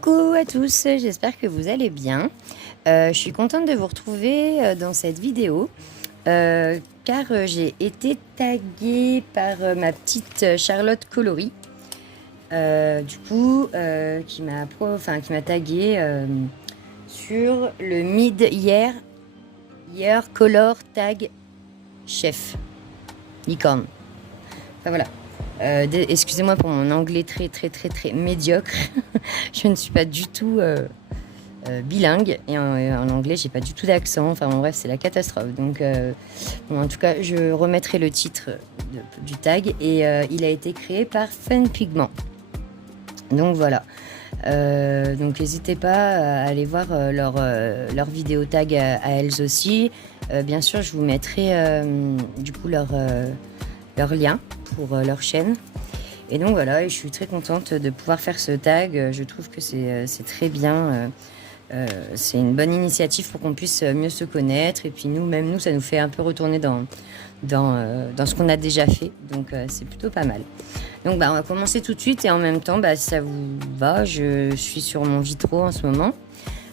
Coucou à tous, j'espère que vous allez bien. Je suis contente de vous retrouver dans cette vidéo car j'ai été taguée par ma petite Charlotte Coloris qui m'a taguée sur le Mid Year Color Tag Chef Licorne. Enfin voilà. Excusez-moi pour mon anglais très médiocre. Je ne suis pas du tout bilingue et en anglais j'ai pas du tout d'accent. Enfin bon, bref, c'est la catastrophe. Donc en tout cas je remettrai le titre du tag et il a été créé par Fun Pigment. Donc voilà. Donc n'hésitez pas à aller voir leur vidéo tag à elles aussi. Bien sûr je vous mettrai leur lien pour leur chaîne. Et donc voilà, je suis très contente de pouvoir faire ce tag. Je trouve que c'est très bien. C'est une bonne initiative pour qu'on puisse mieux se connaître. Et puis nous, ça nous fait un peu retourner dans ce qu'on a déjà fait. Donc c'est plutôt pas mal. Donc on va commencer tout de suite. Et en même temps, si ça vous va, je suis sur mon vitro en ce moment.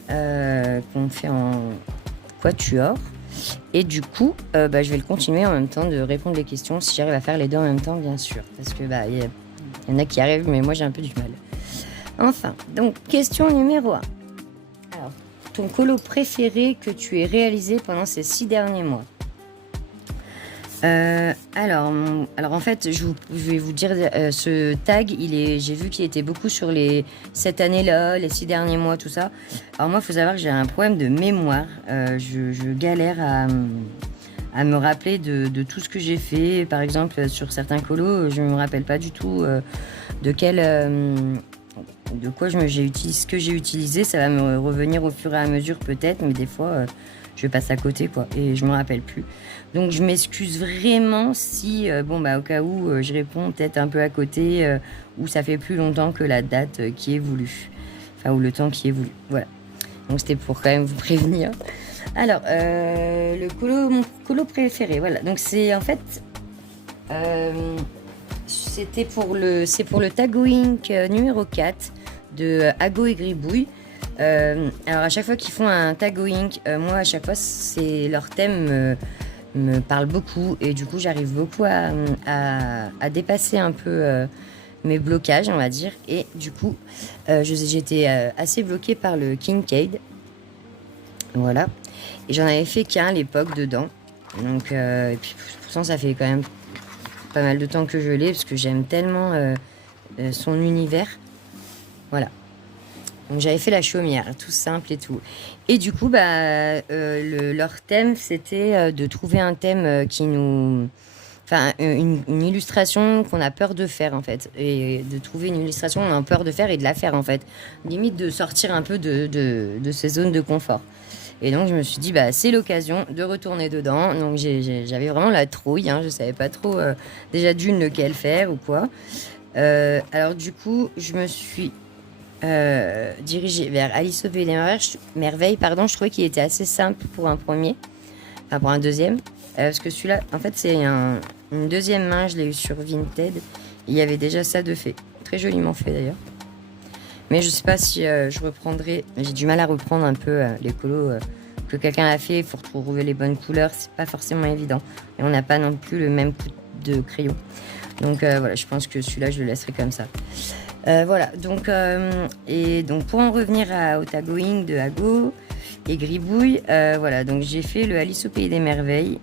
Qu'on fait en quatuor. Et du coup, je vais le continuer en même temps de répondre les questions, si j'arrive à faire les deux en même temps, bien sûr. Parce que y en a qui arrivent, mais moi j'ai un peu du mal. Enfin, donc question numéro 1. Alors, ton colo préféré que tu aies réalisé pendant ces 6 derniers mois. Alors en fait, je vais vous dire, ce tag, j'ai vu qu'il était beaucoup sur cette année-là, les 6 derniers mois, tout ça. Alors moi, il faut savoir que j'ai un problème de mémoire. Je galère à me rappeler de tout ce que j'ai fait. Par exemple, sur certains colos, je me rappelle pas du tout de quoi ce que j'ai utilisé. Ça va me revenir au fur et à mesure peut-être, mais des fois je passe à côté et je me rappelle plus. Donc je m'excuse vraiment si au cas où je réponds peut-être un peu à côté ou ça fait plus longtemps que la date qui est voulue, ou le temps qui est voulu. Voilà. Donc c'était pour quand même vous prévenir. Alors mon colo préféré, voilà. Donc c'est en fait c'est pour le Tagoing numéro 4 de Ago et Gribouille. Alors à chaque fois qu'ils font un tagoing, moi à chaque fois c'est leur thème me parle beaucoup et du coup j'arrive beaucoup à dépasser un peu mes blocages, on va dire. Et du coup j'étais assez bloquée par le Kincaid, voilà, et j'en avais fait qu'un à l'époque dedans. Donc et puis pourtant ça fait quand même pas mal de temps que je l'ai parce que j'aime tellement son univers, voilà. Donc j'avais fait la chaumière, tout simple et tout. Et du coup, leur thème, c'était de trouver un thème une illustration qu'on a peur de faire, en fait. Et de trouver une illustration qu'on a peur de faire et de la faire, en fait. Limite de sortir un peu de ces zones de confort. Et donc je me suis dit, c'est l'occasion de retourner dedans. Donc j'avais vraiment la trouille, hein, je savais pas trop déjà d'une lequel faire ou quoi. Alors du coup, je me suis dirigée vers Alice au Pays des Merveilles. Je trouvais qu'il était assez simple pour un premier, pour un deuxième, parce que celui-là, en fait, c'est une deuxième main. Je l'ai eu sur Vinted. Il y avait déjà ça de fait, très joliment fait d'ailleurs. Mais je sais pas si je reprendrai. J'ai du mal à reprendre un peu les colos que quelqu'un a fait pour trouver les bonnes couleurs. C'est pas forcément évident. Et on n'a pas non plus le même coup de crayon. Donc voilà, je pense que celui-là, je le laisserai comme ça. Voilà, donc pour en revenir au tagoing de Ago et Gribouille, voilà, donc j'ai fait le Alice au Pays des Merveilles,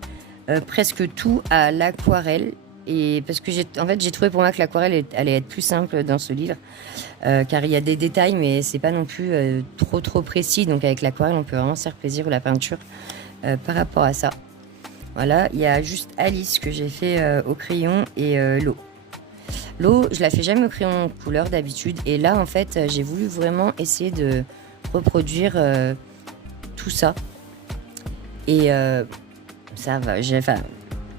presque tout à l'aquarelle. Et parce que j'ai trouvé pour moi que l'aquarelle allait être plus simple dans ce livre, car il y a des détails, mais c'est pas non plus trop précis. Donc avec l'aquarelle, on peut vraiment se faire plaisir, ou la peinture, par rapport à ça. Voilà, il y a juste Alice que j'ai fait au crayon et l'eau. L'eau, je la fais jamais au crayon couleur d'habitude. Et là, en fait, j'ai voulu vraiment essayer de reproduire tout ça. Et ça va.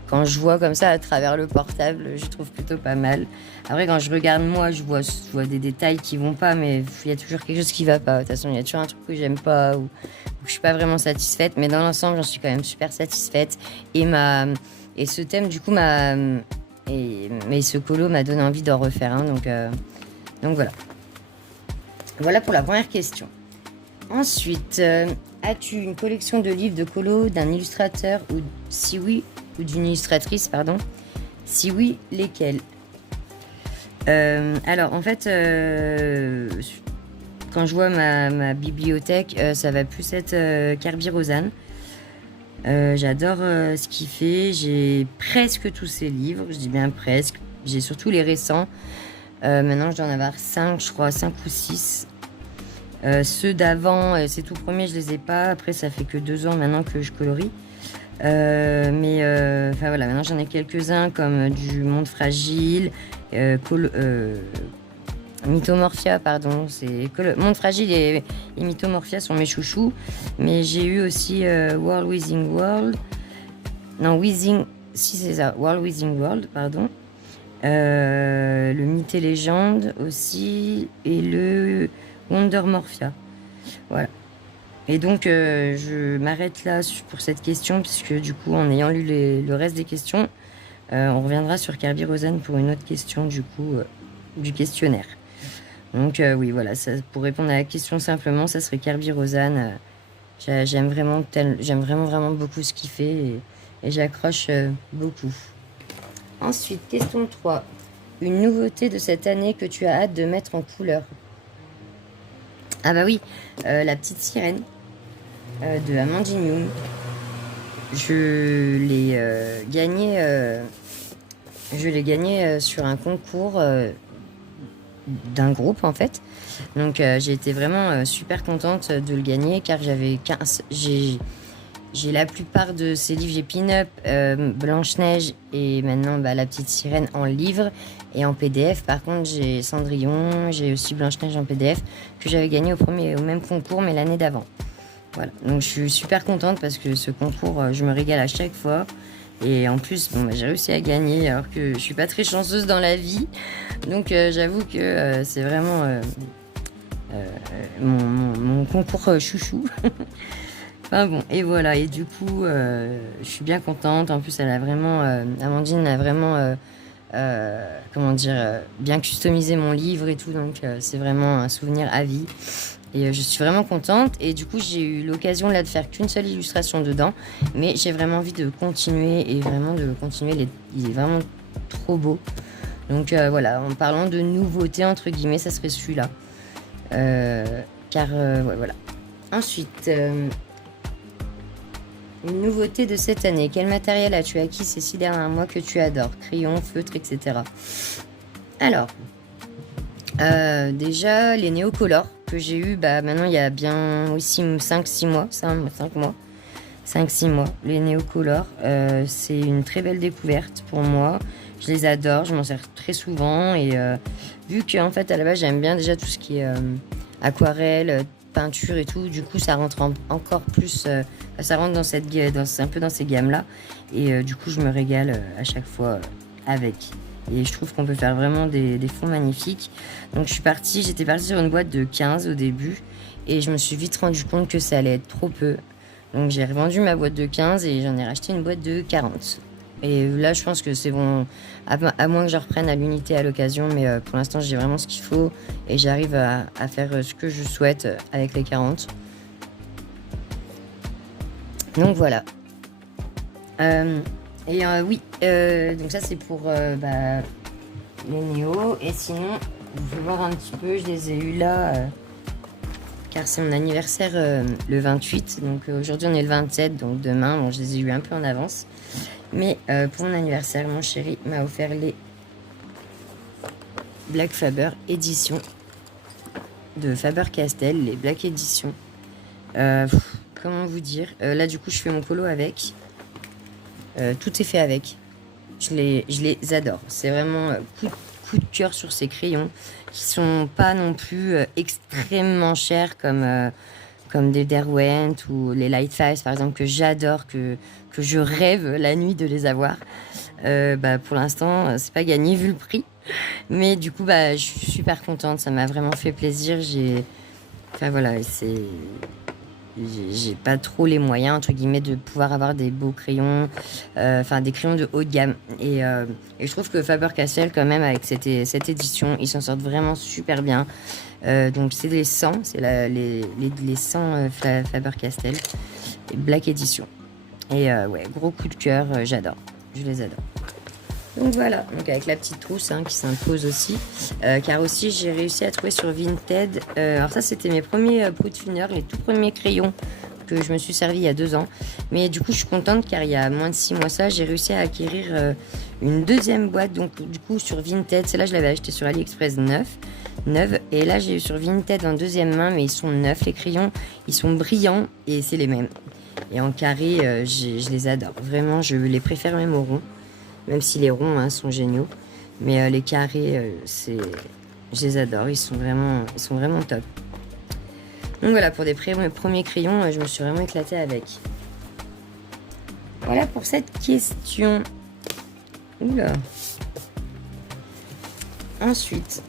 Quand je vois comme ça à travers le portable, je trouve plutôt pas mal. Après, quand je regarde moi, je vois des détails qui vont pas, mais il y a toujours quelque chose qui va pas. De toute façon, il y a toujours un truc que j'aime pas ou je suis pas vraiment satisfaite. Mais dans l'ensemble, j'en suis quand même super satisfaite. Et ce thème, du coup, mais ce colo m'a donné envie d'en refaire un. Donc voilà. Voilà pour la première question. Ensuite, as-tu une collection de livres de colo d'un illustrateur ou si oui, ou d'une illustratrice, pardon. Si oui, lesquels? Alors en fait, quand je vois ma bibliothèque, ça va plus être Kerby Rosanes. J'adore ce qu'il fait. J'ai presque tous ses livres, je dis bien presque. J'ai surtout les récents. Maintenant, je dois en avoir 5, je crois, 5 ou 6. Ceux d'avant, ces tout premiers, je les ai pas. Après, ça fait que 2 ans maintenant que je colorie. Mais enfin voilà, maintenant j'en ai quelques-uns comme du Monde Fragile, Mythomorphia, pardon. Monde Fragile et Mythomorphia sont mes chouchous. Mais j'ai eu aussi World Within World. Non, Within. Si, c'est ça. World Within World, pardon. Le Mythe et Légende aussi. Et le Wondermorphia. Voilà. Et donc, je m'arrête là pour cette question, puisque du coup, en ayant lu le reste des questions, on reviendra sur Kerby Rosanes pour une autre question, du coup, du questionnaire. Donc, oui, voilà, ça, pour répondre à la question simplement, ça serait Kerby Rosanes. J'aime vraiment, vraiment beaucoup ce qu'il fait et j'accroche beaucoup. Ensuite, question 3. Une nouveauté de cette année que tu as hâte de mettre en couleur? Ah bah oui, La Petite Sirène de Amandine Young. Je l'ai gagné sur un concours d'un groupe en fait. Donc j'ai été vraiment super contente de le gagner car j'ai la plupart de ces livres. J'ai Pin-Up, Blanche-Neige et maintenant La Petite Sirène en livre et en PDF. Par contre, j'ai Cendrillon, j'ai aussi Blanche-Neige en PDF que j'avais gagné au même concours mais l'année d'avant. Voilà, donc je suis super contente parce que ce concours, je me régale à chaque fois. Et en plus, j'ai réussi à gagner alors que je suis pas très chanceuse dans la vie. Donc j'avoue que c'est vraiment mon concours chouchou. Enfin bon, et voilà, et du coup, je suis bien contente. En plus, Amandine a vraiment, bien customisé mon livre et tout. Donc c'est vraiment un souvenir à vie. Et je suis vraiment contente. Et du coup, j'ai eu l'occasion là de faire qu'une seule illustration dedans. Mais j'ai vraiment envie de continuer. Et vraiment de continuer. Il est vraiment trop beau. Donc voilà, en parlant de nouveauté, entre guillemets, ça serait celui-là. Ouais, voilà. Ensuite, une nouveauté de cette année. Quel matériel as-tu acquis ces 6 derniers mois que tu adores? Crayons, feutres, etc. Alors, déjà, les néocolores que j'ai eu maintenant il y a bien aussi 5-6 mois, 5-6 mois, les néocolores, c'est une très belle découverte pour moi, je les adore, je m'en sers très souvent et vu qu'en fait à la base j'aime bien déjà tout ce qui est aquarelle, peinture et tout, du coup ça rentre encore plus, ça rentre un peu dans ces gammes là et du coup je me régale à chaque fois avec. Et je trouve qu'on peut faire vraiment des fonds magnifiques. Donc j'étais partie sur une boîte de 15 au début. Et je me suis vite rendu compte que ça allait être trop peu. Donc j'ai revendu ma boîte de 15 et j'en ai racheté une boîte de 40. Et là je pense que c'est bon, à moins que je reprenne à l'unité à l'occasion. Mais pour l'instant j'ai vraiment ce qu'il faut. Et j'arrive à faire ce que je souhaite avec les 40. Donc voilà. Et oui, donc ça c'est pour les néos. Et sinon, je vais voir un petit peu, je les ai eus là, car c'est mon anniversaire le 28. Donc aujourd'hui on est le 27, donc demain, je les ai eus un peu en avance. Mais pour mon anniversaire, mon chéri m'a offert les Black Faber édition de Faber-Castell, les Black Edition. Comment vous dire, là du coup je fais mon colo avec. Tout est fait avec. Je les adore. C'est vraiment coup de cœur sur ces crayons qui sont pas non plus extrêmement chers comme des Derwent ou les Lighthouse par exemple que j'adore, que je rêve la nuit de les avoir. Pour l'instant c'est pas gagné vu le prix. Mais du coup je suis super contente. Ça m'a vraiment fait plaisir. Enfin voilà, j'ai pas trop les moyens, entre guillemets, de pouvoir avoir des beaux crayons, enfin des crayons de haut de gamme. Et je trouve que Faber-Castell, quand même, avec cette édition, ils s'en sortent vraiment super bien. Donc c'est les 100, c'est les 100 Faber-Castell, Black Edition. Et ouais, gros coup de cœur, j'adore, je les adore. Donc voilà, donc avec la petite trousse qui s'impose aussi, car aussi j'ai réussi à trouver sur Vinted, alors ça c'était mes premiers Broodfinner, les tout premiers crayons que je me suis servi il y a 2 ans, mais du coup je suis contente car il y a moins de 6 mois ça, j'ai réussi à acquérir une deuxième boîte, donc du coup sur Vinted, celle-là je l'avais acheté sur AliExpress neuve, et là j'ai eu sur Vinted en deuxième main, mais ils sont neufs les crayons, ils sont brillants et c'est les mêmes. Et en carré, je les adore, vraiment je les préfère même au rond. Même si les ronds sont géniaux. Mais les carrés, je les adore. Ils sont vraiment top. Donc voilà, pour des premiers crayons, je me suis vraiment éclatée avec. Voilà pour cette question. Oula. Ensuite,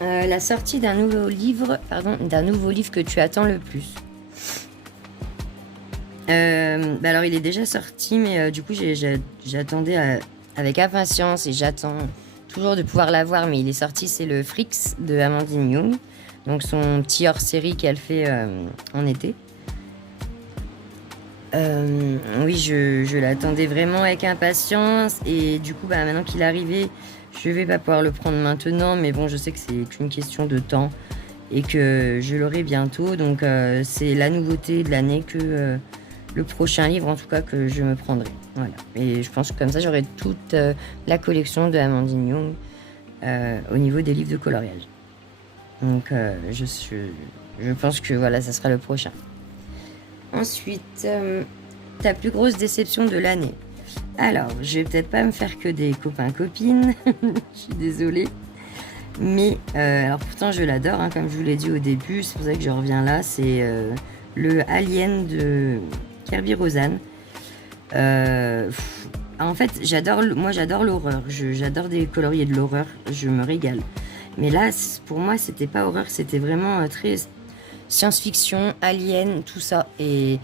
la sortie d'un nouveau livre que tu attends le plus. Alors il est déjà sorti, mais du coup j'attendais avec impatience et j'attends toujours de pouvoir l'avoir, mais il est sorti, c'est le Freaks de Amandine Young, donc son petit hors-série qu'elle fait en été. Oui, je l'attendais vraiment avec impatience, et du coup maintenant qu'il est arrivé, je vais pas pouvoir le prendre maintenant, mais bon, je sais que c'est qu'une question de temps et que je l'aurai bientôt, donc c'est la nouveauté de l'année que le prochain livre en tout cas que je me prendrai. Voilà. Et je pense que comme ça j'aurai toute la collection de Amandine Young au niveau des livres de coloriage. Donc je pense que voilà, ça sera le prochain. Ensuite, ta plus grosse déception de l'année. Alors, je vais peut-être pas me faire que des copains-copines, je suis désolée. Mais alors pourtant je l'adore, comme je vous l'ai dit au début, c'est pour ça que je reviens là, c'est le Alien de Kerby Rosanes. En fait, j'adore l'horreur. J'adore des coloriers de l'horreur. Je me régale. Mais là, pour moi, c'était pas horreur. C'était vraiment très science-fiction, alien, tout ça. Et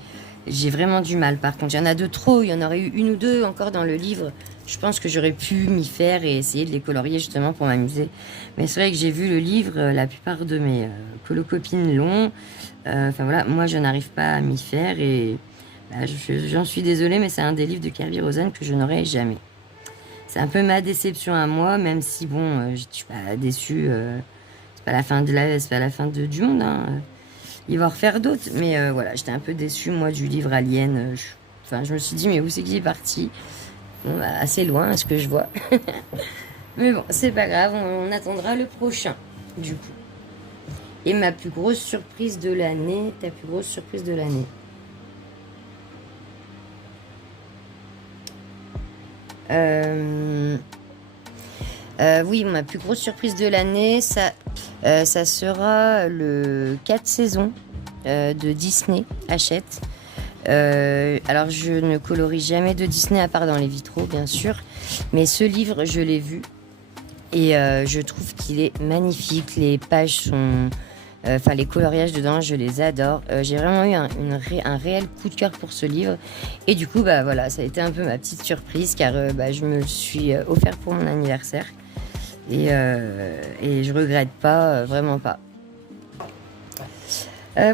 j'ai vraiment du mal. Par contre, il y en a de trop. Il y en aurait eu une ou deux encore dans le livre. Je pense que j'aurais pu m'y faire et essayer de les colorier justement pour m'amuser. Mais c'est vrai que j'ai vu le livre. La plupart de mes colocopines l'ont. Enfin voilà, moi, je n'arrive pas à m'y faire et j'en suis désolée, mais c'est un des livres de Kerby Rosanes que je n'aurai jamais. C'est un peu ma déception à moi, même si bon, je suis pas déçue. C'est pas la fin du monde. Il va en refaire d'autres, mais voilà, j'étais un peu déçue moi du livre Alien. Je me suis dit, mais où c'est qu'il est parti? Bon, assez loin, à ce que je vois. Mais bon, c'est pas grave, on attendra le prochain, du coup. Et ma plus grosse surprise de l'année, ta plus grosse surprise de l'année. Oui, ma plus grosse surprise de l'année, ça sera le 4 saisons de Disney Hachette. Alors, je ne colorie jamais de Disney à part dans les vitraux, bien sûr. Mais ce livre, je l'ai vu et je trouve qu'il est magnifique. Les pages sont... les coloriages dedans, je les adore. J'ai vraiment eu un réel coup de cœur pour ce livre. Et du coup, voilà, ça a été un peu ma petite surprise car je me le suis offert pour mon anniversaire. Et je regrette pas, vraiment pas.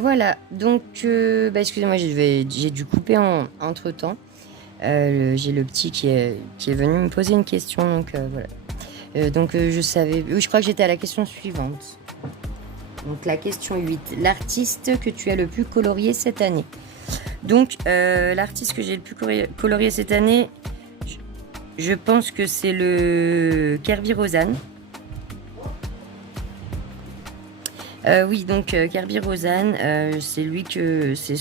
Voilà, donc excusez-moi, j'ai dû couper entre temps. J'ai le petit qui est venu me poser une question, donc voilà. Je savais. Oui, je crois que j'étais à la question suivante. Donc la question 8. L'artiste que tu as le plus colorié cette année. Donc l'artiste que j'ai le plus colorié cette année, je pense que c'est le Kerby Rosanes. Oui, donc Kerby Rosanes, c'est lui que c'est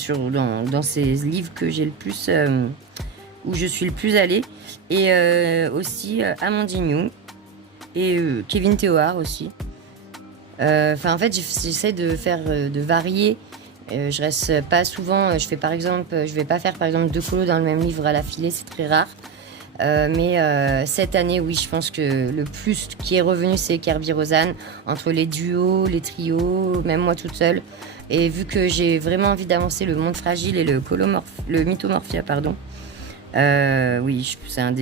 dans ses livres que j'ai le plus, où je suis le plus allée, et aussi Amandine Young et Kevin Théohard aussi. En fait, j'essaie de varier. Je reste pas souvent. Je vais pas faire par exemple 2 colos dans le même livre à l'affilée, c'est très rare. Mais cette année, oui, je pense que le plus qui est revenu, c'est Kerby Rosanne, entre les duos, les trios, même moi toute seule. Et vu que j'ai vraiment envie d'avancer le monde fragile et le mythomorphia, pardon, oui, c'est un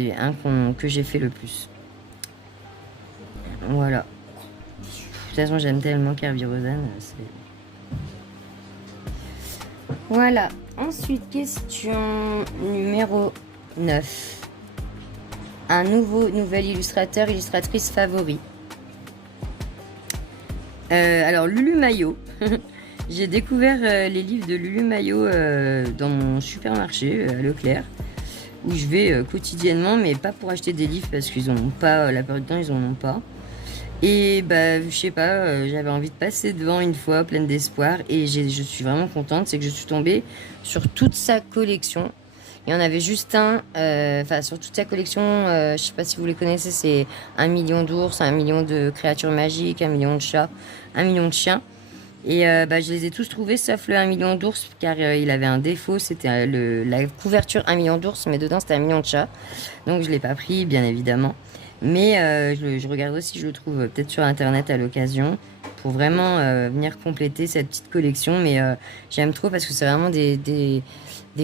que j'ai fait le plus. Voilà. De toute façon, j'aime tellement Kerby Rosanne. Voilà. Ensuite, question numéro 9. Un nouvel illustrateur, illustratrice favori. Alors, Lulu Maillot. J'ai découvert les livres de Lulu Maillot dans mon supermarché à Leclerc, où je vais quotidiennement, mais pas pour acheter des livres parce qu'ils en ont pas, la plupart du temps ils en ont pas. Et bah je sais pas, j'avais envie de passer devant une fois, pleine d'espoir, et je suis vraiment contente, c'est que je suis tombée sur toute sa collection. Il y en avait juste un, sur toute sa collection, je sais pas si vous les connaissez, c'est 1 million d'ours, 1 million de créatures magiques, 1 million de chats, 1 million de chiens. Et je les ai tous trouvés sauf le 1 million d'ours, car il avait un défaut, c'était la couverture 1 million d'ours, mais dedans c'était 1 million de chats. Donc je l'ai pas pris, bien évidemment. Mais je regarderai si je le trouve peut-être sur internet à l'occasion, pour vraiment venir compléter cette petite collection. Mais j'aime trop parce que c'est vraiment des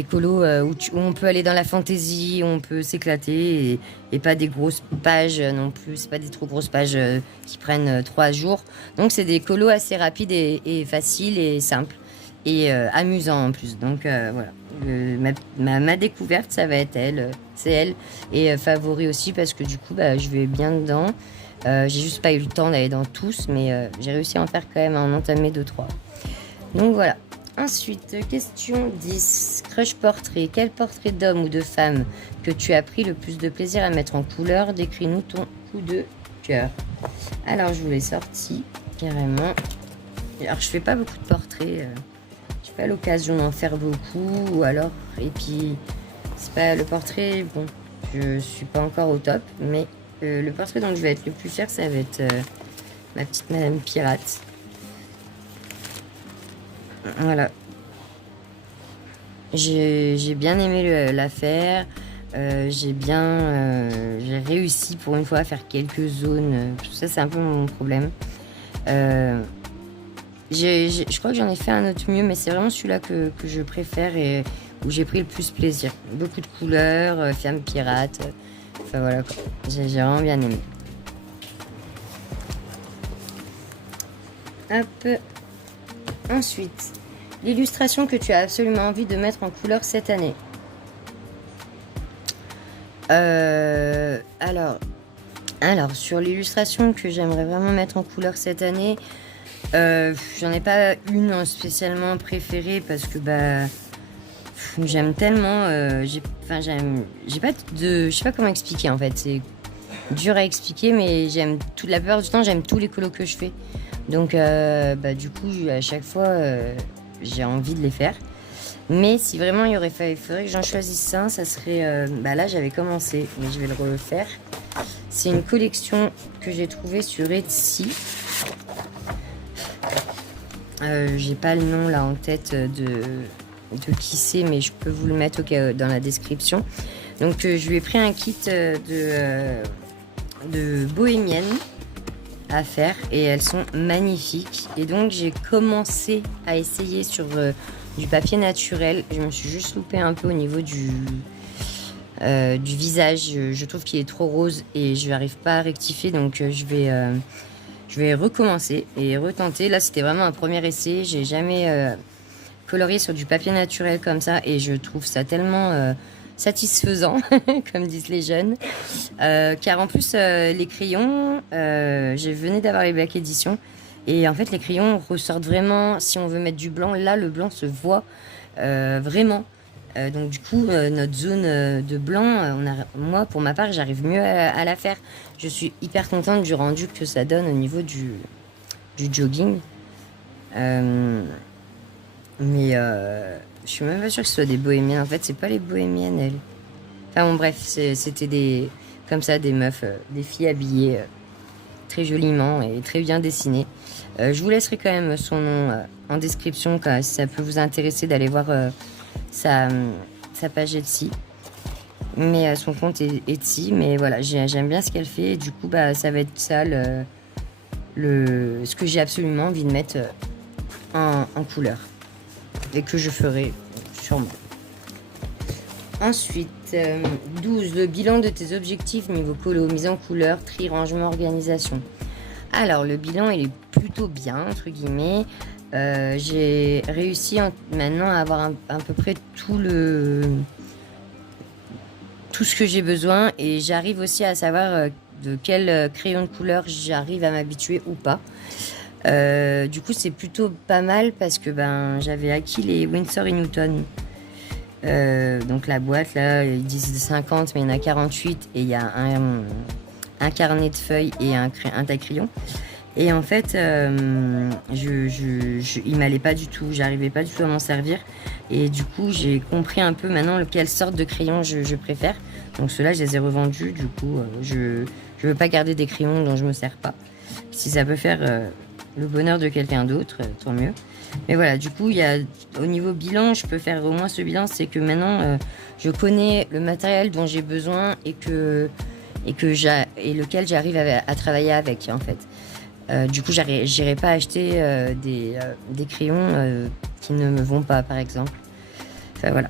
colos où on peut aller dans la fantaisie, où on peut s'éclater, et pas des grosses pages non plus. C'est pas des trop grosses pages qui prennent 3 jours. Donc c'est des colos assez rapides et faciles et simples et amusants en plus. Donc voilà, ma découverte, ça va être elle, c'est elle, et favori aussi parce que du coup je vais bien dedans. J'ai juste pas eu le temps d'aller dans tous, mais j'ai réussi à en faire quand même, à en entamer 2-3. Donc voilà. Ensuite, question 10. Crush portrait. Quel portrait d'homme ou de femme que tu as pris le plus de plaisir à mettre en couleur? Décris-nous ton coup de cœur. Alors, je vous l'ai sorti carrément. Alors, je fais pas beaucoup de portraits. J'ai pas l'occasion d'en faire beaucoup. Ou alors, et puis, c'est pas le portrait. Bon, je suis pas encore au top. Mais le portrait dont je vais être le plus fière, ça va être ma petite Madame Pirate. Voilà. J'ai bien aimé la faire. J'ai réussi pour une fois à faire quelques zones. Ça, c'est un peu mon problème. Je crois que j'en ai fait un autre mieux, mais c'est vraiment celui-là que je préfère et où j'ai pris le plus plaisir. Beaucoup de couleurs, femme pirate. Enfin voilà quoi. J'ai vraiment bien aimé. Hop. Ensuite, l'illustration que tu as absolument envie de mettre en couleur cette année. Alors, sur l'illustration que j'aimerais vraiment mettre en couleur cette année, j'en ai pas une spécialement préférée parce que j'aime tellement. J'ai pas de. Je sais pas comment expliquer en fait. C'est dur à expliquer, mais la plupart du temps, j'aime tous les colos que je fais. Donc, du coup, à chaque fois, j'ai envie de les faire. Mais si vraiment il faudrait que j'en choisisse un, ça serait... là, j'avais commencé, mais je vais le refaire. C'est une collection que j'ai trouvée sur Etsy. J'ai pas le nom là en tête de qui c'est, mais je peux vous le mettre dans la description. Donc, je lui ai pris un kit de bohémienne à faire et elles sont magnifiques. Et donc j'ai commencé à essayer sur du papier naturel. Je me suis juste loupée un peu au niveau du visage. Je trouve qu'il est trop rose et je n'arrive pas à rectifier, donc je vais recommencer et retenter. Là, c'était vraiment un premier essai. J'ai jamais colorié sur du papier naturel comme ça et je trouve ça tellement satisfaisant, comme disent les jeunes, car en plus les crayons, je venais d'avoir les Black Edition et en fait les crayons ressortent vraiment. Si on veut mettre du blanc, là le blanc se voit vraiment, donc du coup notre zone de blanc, moi pour ma part j'arrive mieux à la faire. Je suis hyper contente du rendu que ça donne au niveau du jogging, mais je suis même pas sûre que ce soit des bohémiennes. En fait, c'est pas les bohémiennes, elles. Enfin bon, bref, c'était des meufs, des filles habillées très joliment et très bien dessinées. Je vous laisserai quand même son nom en description, si ça peut vous intéresser d'aller voir sa page Etsy. Mais son compte est Etsy. Mais voilà, j'aime bien ce qu'elle fait. Et du coup, bah, ça va être ça ce que j'ai absolument envie de mettre en couleur. Et que je ferai sûrement. Ensuite, 12. Le bilan de tes objectifs niveau colo, mise en couleur, tri, rangement, organisation. Alors, le bilan, il est plutôt bien, entre guillemets. J'ai réussi maintenant à avoir à peu près tout ce que j'ai besoin. Et j'arrive aussi à savoir de quel crayon de couleur j'arrive à m'habituer ou pas. Du coup, c'est plutôt pas mal parce que j'avais acquis les Winsor & Newton. Donc la boîte, là, ils disent 50, mais il y en a 48. Et il y a un carnet de feuilles et un taille-crayon. Et en fait, il m'allait pas du tout, j'arrivais pas du tout à m'en servir. Et du coup, j'ai compris un peu maintenant quelle sorte de crayon je préfère. Donc ceux-là, je les ai revendus. Du coup, je veux pas garder des crayons dont je me sers pas. Si ça peut faire le bonheur de quelqu'un d'autre, tant mieux. Mais voilà, du coup, au niveau bilan, je peux faire au moins ce bilan, c'est que maintenant, je connais le matériel dont j'ai besoin et lequel j'arrive à travailler avec, en fait. Du coup, j'irai pas acheter des crayons qui ne me vont pas, par exemple. Enfin, voilà.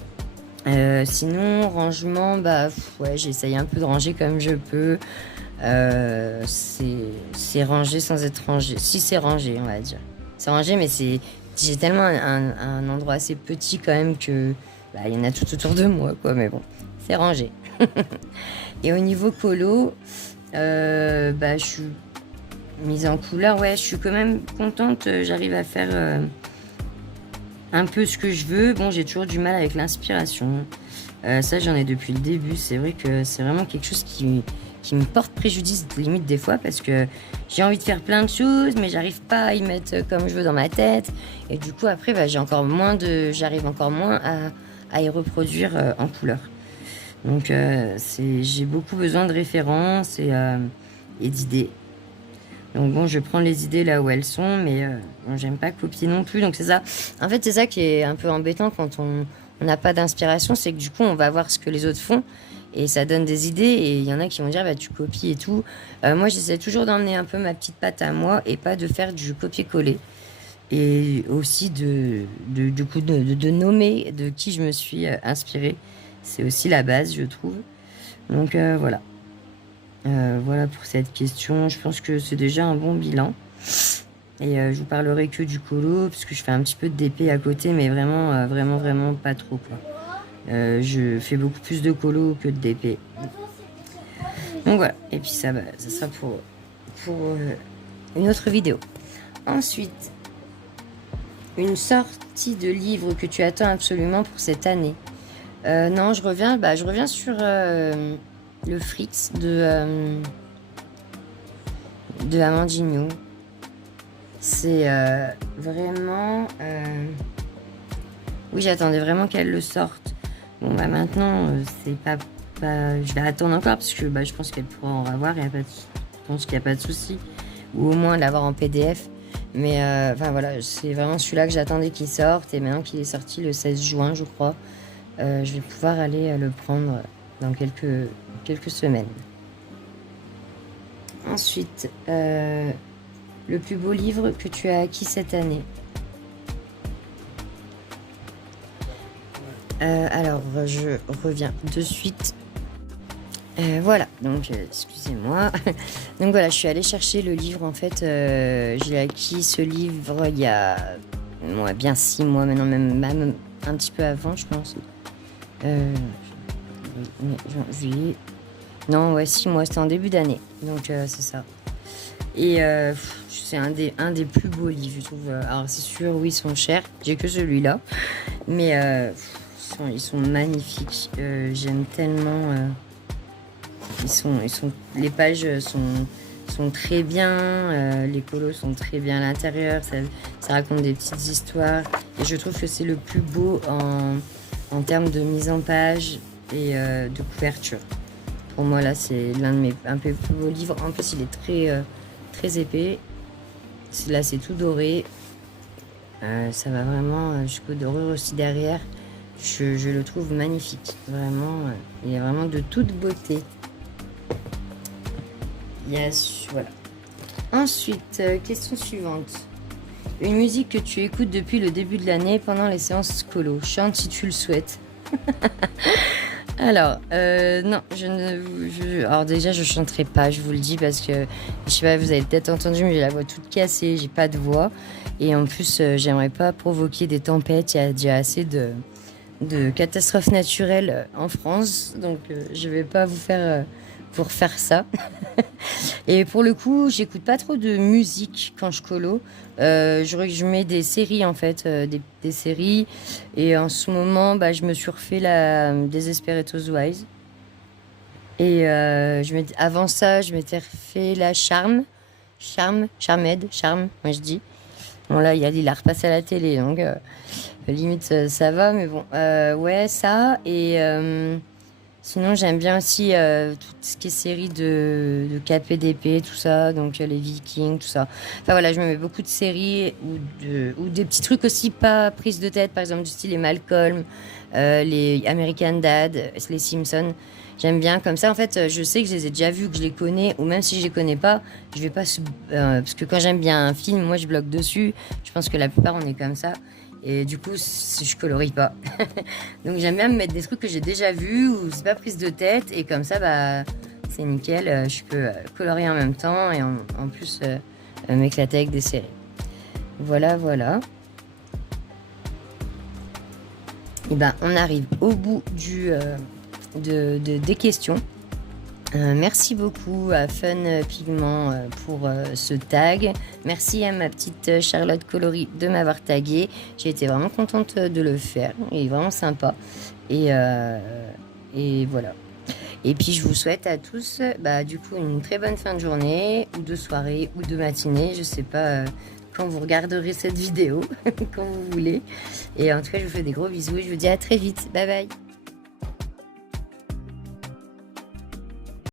Sinon, rangement, ouais, j'essaye un peu de ranger comme je peux. C'est rangé sans être rangé. Si, c'est rangé, on va dire. C'est rangé, mais j'ai tellement un endroit assez petit quand même que il y en a tout autour de moi, quoi. Mais bon, c'est rangé. Et au niveau colo, je suis mise en couleur, ouais, je suis quand même contente. J'arrive à faire un peu ce que je veux. Bon, j'ai toujours du mal avec l'inspiration. Ça, j'en ai depuis le début. C'est vrai que c'est vraiment quelque chose qui me porte préjudice, limite des fois, parce que j'ai envie de faire plein de choses, mais j'arrive pas à y mettre comme je veux dans ma tête. Et du coup, après, j'arrive encore moins à y reproduire en couleur. Donc, j'ai beaucoup besoin de références et d'idées. Donc bon, je prends les idées là où elles sont, mais j'aime pas copier non plus. Donc c'est ça. En fait, c'est ça qui est un peu embêtant quand on n'a pas d'inspiration, c'est que du coup, on va voir ce que les autres font et ça donne des idées. Et il y en a qui vont dire, tu copies et tout. Moi, j'essaie toujours d'emmener un peu ma petite patte à moi et pas de faire du copier-coller. Et aussi de nommer de qui je me suis inspirée. C'est aussi la base, je trouve. Donc voilà. Voilà pour cette question. Je pense que c'est déjà un bon bilan. Et je vous parlerai que du colo, parce que je fais un petit peu de DP à côté, mais vraiment pas trop, quoi. Je fais beaucoup plus de colo que de DP. Donc voilà. Et puis ça sera pour une autre vidéo. Ensuite, une sortie de livre que tu attends absolument pour cette année. Non, je reviens sur le Fritz de Amandine Young. C'est vraiment... Oui, j'attendais vraiment qu'elle le sorte. Bon, maintenant, c'est pas... je vais attendre encore parce que je pense qu'elle pourra en avoir. Je pense qu'il n'y a pas de souci. Ou au moins l'avoir en PDF. Mais voilà, c'est vraiment celui-là que j'attendais qu'il sorte. Et maintenant qu'il est sorti le 16 juin, je crois, je vais pouvoir aller le prendre dans quelques semaines. Ensuite, le plus beau livre que tu as acquis cette année. Alors, je reviens de suite. Voilà, donc excusez-moi. Donc voilà, je suis allée chercher le livre. En fait, j'ai acquis ce livre il y a bien 6 mois maintenant, même un petit peu avant, je pense. Juillet. Non, ouais, 6 mois, c'était en début d'année. Donc c'est ça. Et c'est un des plus beaux livres, je trouve. Alors c'est sûr, oui, ils sont chers. J'ai que celui-là. Mais ils sont magnifiques. J'aime tellement. Les pages sont très bien. Les colos sont très bien à l'intérieur. Ça raconte des petites histoires. Et je trouve que c'est le plus beau en termes de mise en page et de couverture. Pour moi, là, c'est l'un de mes un peu plus beaux livres. En plus, il est très épais. Là, c'est tout doré. Ça va vraiment jusqu'au dorure aussi derrière. Je le trouve magnifique. Vraiment, il est vraiment de toute beauté. Yes, voilà. Ensuite, question suivante. Une musique que tu écoutes depuis le début de l'année pendant les séances colo. Chante si tu le souhaites. Alors, non, alors déjà, je chanterai pas, je vous le dis, parce que, je sais pas, vous avez peut-être entendu, mais j'ai la voix toute cassée, j'ai pas de voix. Et en plus, j'aimerais pas provoquer des tempêtes, il y a déjà assez de catastrophes naturelles en France, donc je vais pas vous refaire ça. Et pour le coup, j'écoute pas trop de musique quand je colo. Je mets des séries en fait, des séries. Et en ce moment, bah, je me suis refait la Desperate Housewives. Et avant ça, je m'étais refait la Charmed, moi je dis. Bon là, il a repassé à la télé, donc limite ça va, mais bon, ouais, ça. Et sinon, j'aime bien aussi tout ce qui est série de KPDP, tout ça, donc les Vikings, tout ça. Enfin voilà, je me mets beaucoup de séries ou des petits trucs aussi pas prises de tête, par exemple du style les Malcolm, les American Dad, les Simpsons. J'aime bien comme ça. En fait, je sais que je les ai déjà vus, que je les connais, ou même si je les connais pas, je vais pas parce que quand j'aime bien un film, moi je bloque dessus. Je pense que la plupart on est comme ça. Et du coup, je colorie pas. Donc j'aime bien me mettre des trucs que j'ai déjà vus ou c'est pas prise de tête. Et comme ça, bah, c'est nickel. Je peux colorier en même temps et en plus m'éclater avec des séries. Voilà, voilà. Et ben, on arrive au bout des questions. Merci beaucoup à Fun Pigment pour ce tag. Merci à ma petite Charlotte Coloris de m'avoir tagué. J'ai été vraiment contente de le faire. Il est vraiment sympa. Et voilà. Et puis je vous souhaite à tous du coup une très bonne fin de journée ou de soirée ou de matinée. Je sais pas quand vous regarderez cette vidéo, quand vous voulez. Et en tout cas, je vous fais des gros bisous et je vous dis à très vite. Bye bye.